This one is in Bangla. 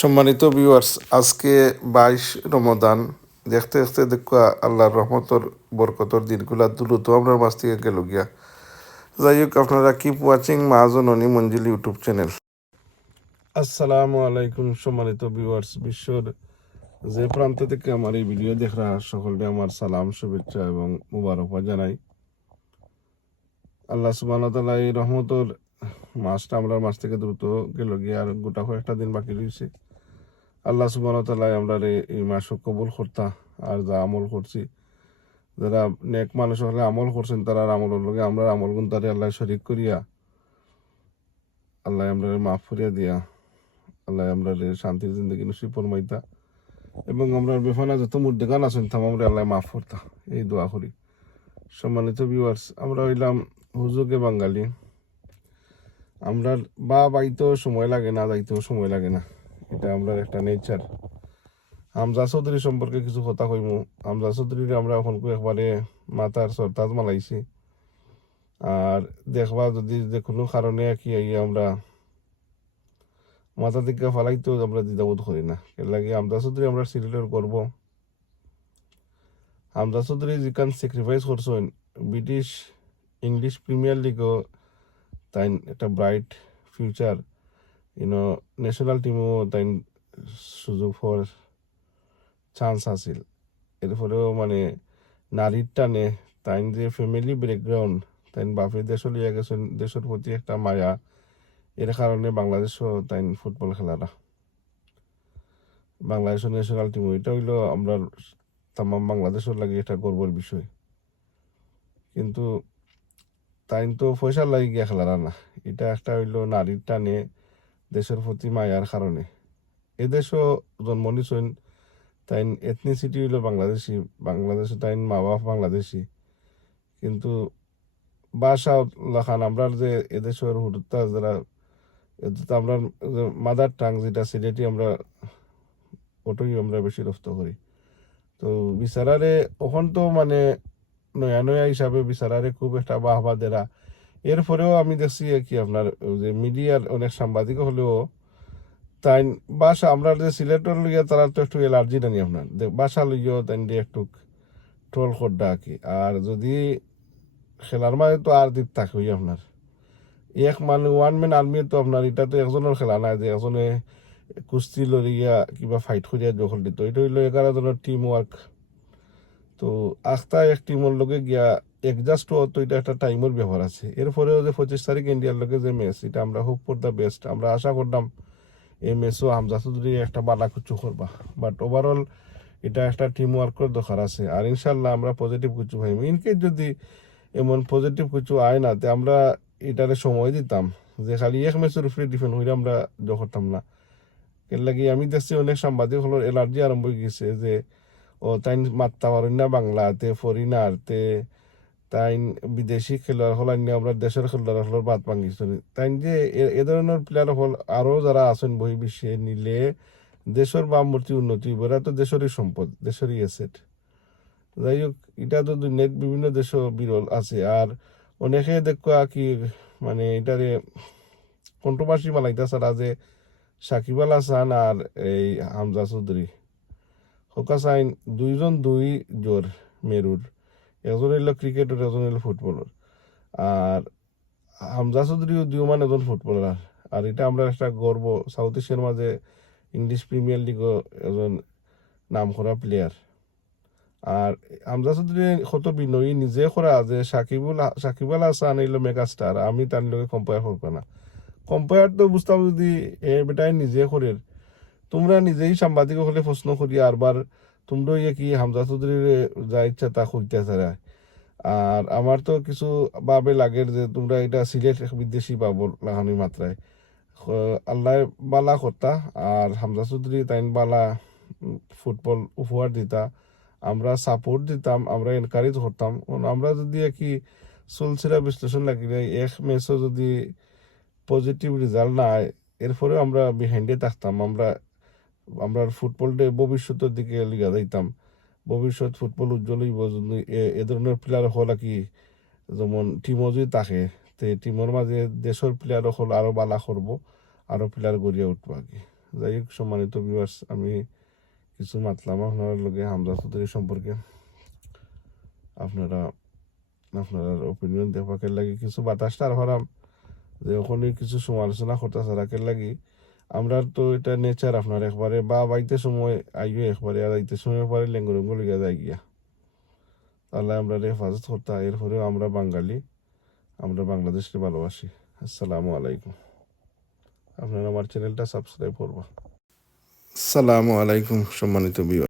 সম্মানিত ভিউয়ার্স, আজকে 22 রমাদান। দেখতে দেখতে দেখো আল্লাহর রহমতর বরকতর দিনগুলা দ্রুত আপনার মাছ থেকে গেল গিয়া। যাই হোক, আপনারা কিপ ওয়াচিং মহাজননী মঞ্জিল ইউটিউব চ্যানেল। আসসালামু আলাইকুম সম্মানিত ভিউয়ার্স, বিশ্বর যে প্রান্ত থেকে আমার এই ভিডিও দেখা সকলকে আমার সালাম, শুভেচ্ছা এবং মুবারকবাদ জানাই। আল্লাহ সুবহানাহু ওয়া তাআলা এই রহমতর মাসটা আমরা মাছ থেকে দ্রুত গেল গিয়া, আর গোটা কয়েকটা দিন বাকি রয়েছে। আল্লাহ সুবহানাহু ওয়া তাআলা আমরা এই মাস কবুল করতা, আর যা আমল করছি, যারা নেক মানুষ হলে আমল করছেন তারা আমলের লগে আমরা আমল গুণ তারে আল্লাহ শরীক করিয়া আল্লাহ আমরা মাফ করিয়া দিয়া আল্লাহ আমরা শান্তির জিন্দগি নসিব ফরমাইতা, এবং আমরা বেফানা যত মুদ্দেগান আছেন তাম আমরা আল্লাহ মাফ করতা, এই দোয়া করি। সম্মানিত ভিউয়ার্স, আমরা হইলাম হুজুগে বাঙালি। আমরা বা বাইতেও সময় লাগে না, যাইতেও সময় লাগে না, এটা আমরা একটা নেচার। হামজা চৌধুরী সম্পর্কে কিছু কথা কইমু। হামজা চৌধুরীর আমরা এখন একবারে মাথার সরতাজ মালাইছি, আর দেখবা যদি যে কোনো কারণে কি আমরা মাথা থেকে ফালাইতেও আমরা দ্বিধাবোধ করি না। এর লাগে হামজা চৌধুরী আমরা সিরিয়ালের করবো। হামজা চৌধুরী যেখান স্যাক্রিফাইস করছেন ব্রিটিশ ইংলিশ প্রিমিয়ার লিগও, তাই একটা ব্রাইট ফিউচার, ন্যাশনাল টিমও তাই সুযোগ ফর চান্স আছিল। এরপরেও মানে নারীর টানে তাই যে ফ্যামিলি ব্যাকগ্রাউন্ড, তাই বাপে দেশ লিয়া গেছেন, দেশের প্রতি একটা মায়া, এর কারণে বাংলাদেশও তাই ফুটবল খেলারা বাংলাদেশের ন্যাশনাল টিম, এটা হইলো আমরা তাম বাংলাদেশের লাগে এটা গর্বের বিষয়। কিন্তু তাই তো পয়সার লাগে গিয়া খেলারা না, এটা একটা হইলো নারীর টানে, দেশের প্রতি মায়ার কারণে। এদেশও জন্ম নিছেন, তাই এথনিসিটি হইলো বাংলাদেশি, বাংলাদেশে তাই মা বাপ বাংলাদেশি, কিন্তু ভাষা লাখান আমরা যে এদেশের হুডুতা যারা আমরা মাদার টাং যেটা সিলেটি, আমরা ওটাই আমরা বেশি রপ্ত করি। তো বিচারারে ওখান তো মানে নয়া নয়া হিসাবে বিচারারে খুব একটা বাহবা দেরা। এরপরেও আমি দেখছি কি আপনার যে মিডিয়ার অনেক সাংবাদিক হলেও তাই বাসা আমরা যে সিলেটের লইয়া তারা তো একটু এলার্জি নানি আপনার বাসা লইয়াও তাই দিয়ে একটু ট্রল করডা আর কি। আর যদি খেলার মাঝে তো আর দিক থাকে আপনার এক মানে ওয়ান ম্যান আর্মি, তো আপনার এটা তো একজনের খেলা নাই যে একজনে কুস্তি লড়িয়া কিবা ফাইট করিয়া দখল দিত। এটা হইলো 11 জনের টিম ওয়ার্ক। তো আখতা এক টিমের লগে গিয়া অ্যাডজাস্ট হওয়া, তো এটা একটা টাইমের ব্যবহার আছে। এরপরেও যে 25 তারিখ ইন্ডিয়ার লগে যে ম্যাচ, এটা আমরা হোপ ফর দ্য বেস্ট। আমরা আশা করতাম এই ম্যাচও হামজা চৌধুরী একটা বালা কিছু করবা, বাট ওভারঅল এটা একটা টিম ওয়ার্কের দরকার আছে। আর ইনশাল্লাহ আমরা পজিটিভ কিছু পাইব। ইনকেস যদি এমন পজিটিভ কিছু আয় না, তে আমরা এটারে সময় দিতাম যে খালি এক ম্যাচের উপরে ডিপেন্ড হইলে আমরা করতাম না। এর লাগে আমি দেখছি অনেক সাংবাদিক হলো এলার্জি আরম্ভ হয়ে গেছে যে ও তাই মাত্তা পারেন না বাংলাতে ফরিনার তে, তাই বিদেশি খেলোয়াড় হল আমরা দেশের খেলোয়াড় হল বাদ ভাঙিছি। তাই যে এ ধরনের প্লেয়ার হল আরও যারা আছেন বহির্বিশ্বে নিলে দেশের বামমূর্তি উন্নতি হইব। এরা তো দেশেরই সম্পদ, দেশেরই অ্যাসেট। যাই হোক, এটা তো দুনিয়ার বিভিন্ন দেশও বিরল আছে। আর অনেকে দেখা কি মানে এটারে কন্ট্রোভার্সি বানাইতে ছাড়া যে সাকিব আল হাসান আর এই হামজা চৌধুরী হোকাসাইন দুইজন দুই জোর মেরুর, একজন হইল ক্রিকেটার, একজন হইল ফুটবলার। আর হামজা চৌধুরীও দুইমান একজন ফুটবলার। আর এটা আমরা একটা গর্ব, সাউথ এশিয়ার মাঝে ইংলিশ প্রিমিয়ার লিগও একজন নাম করা প্লেয়ার। আর হামজা চৌধুরী কত বিনয়ী, নিজে করা যে সাকিব আল হাসান হইল মেগাস্টার, আমি তার লগে কম্পেয়ার করবো না। কম্পেয়ার তো বুঝতাম যদি এ বেটাই নিজে করে। তোমরা নিজেই সাংবাদিক হলে প্রশ্ন করি আরবার তোমরা ইয়ে কি হামজা চৌধুরীর যা ইচ্ছা তা কইতেছে। আর আমার তো কিছু ভাবে লাগে যে তোমরা এটা সিলেট বিদেশি পাবো লাগানি মাত্রায়। আল্লাহ বালা করতা, আর হামজা চৌধুরী তাইন বালা ফুটবল উপহার দিতা, আমরা সাপোর্ট দিতাম, আমরা এনকারেজ করতাম। আমরা যদি কি চলছিলা বিশ্লেষণ লাগিলে এক ম্যাচও যদি পজিটিভ রেজাল্ট না হয়, এরপরেও আমরা বিহাইন্ডে থাকতাম। আমরা আমরা ফুটবলটা ভবিষ্যতের দিকে লিগা যাইতাম। ভবিষ্যৎ ফুটবল উজ্জ্বল হইব যদি এ ধরনের প্লেয়ার হল কি, যেমন টিমও যদি থাকে, তে টিমের মাঝে দেশের প্লেয়ার হল আরো বালা করবো, আরো প্লেয়ার গড়িয়ে উঠবো আর কি। যাই হোক সম্মানিত ভিউয়ার্স, আমি কিছু মাতলাম আপনার লগে হামজা চৌধুরী সম্পর্কে। আপনারা আপনার ওপিনিয়ন দেখাকে লাগি কিছু বাতাসটার হরাম যে ওখানে কিছু সমালোচনা করতেছে রাখের লাগি। আমরা তো এটা নেচার আপনার একবারে বা বাইতে সময় আইও একবারে আর আইতে সময় পরে লেঙ্গুরঙ্গ লিগা যাই গিয়া, তাহলে আমরা হেফাজত করতে হয়। এরপরেও আমরা বাঙালি, আমরা বাংলাদেশকে ভালোবাসি। আসসালামু আলাইকুম। আপনারা আমার চ্যানেলটা সাবস্ক্রাইব করবা। আসসালামু আলাইকুম সম্মানিত ভিউয়ার।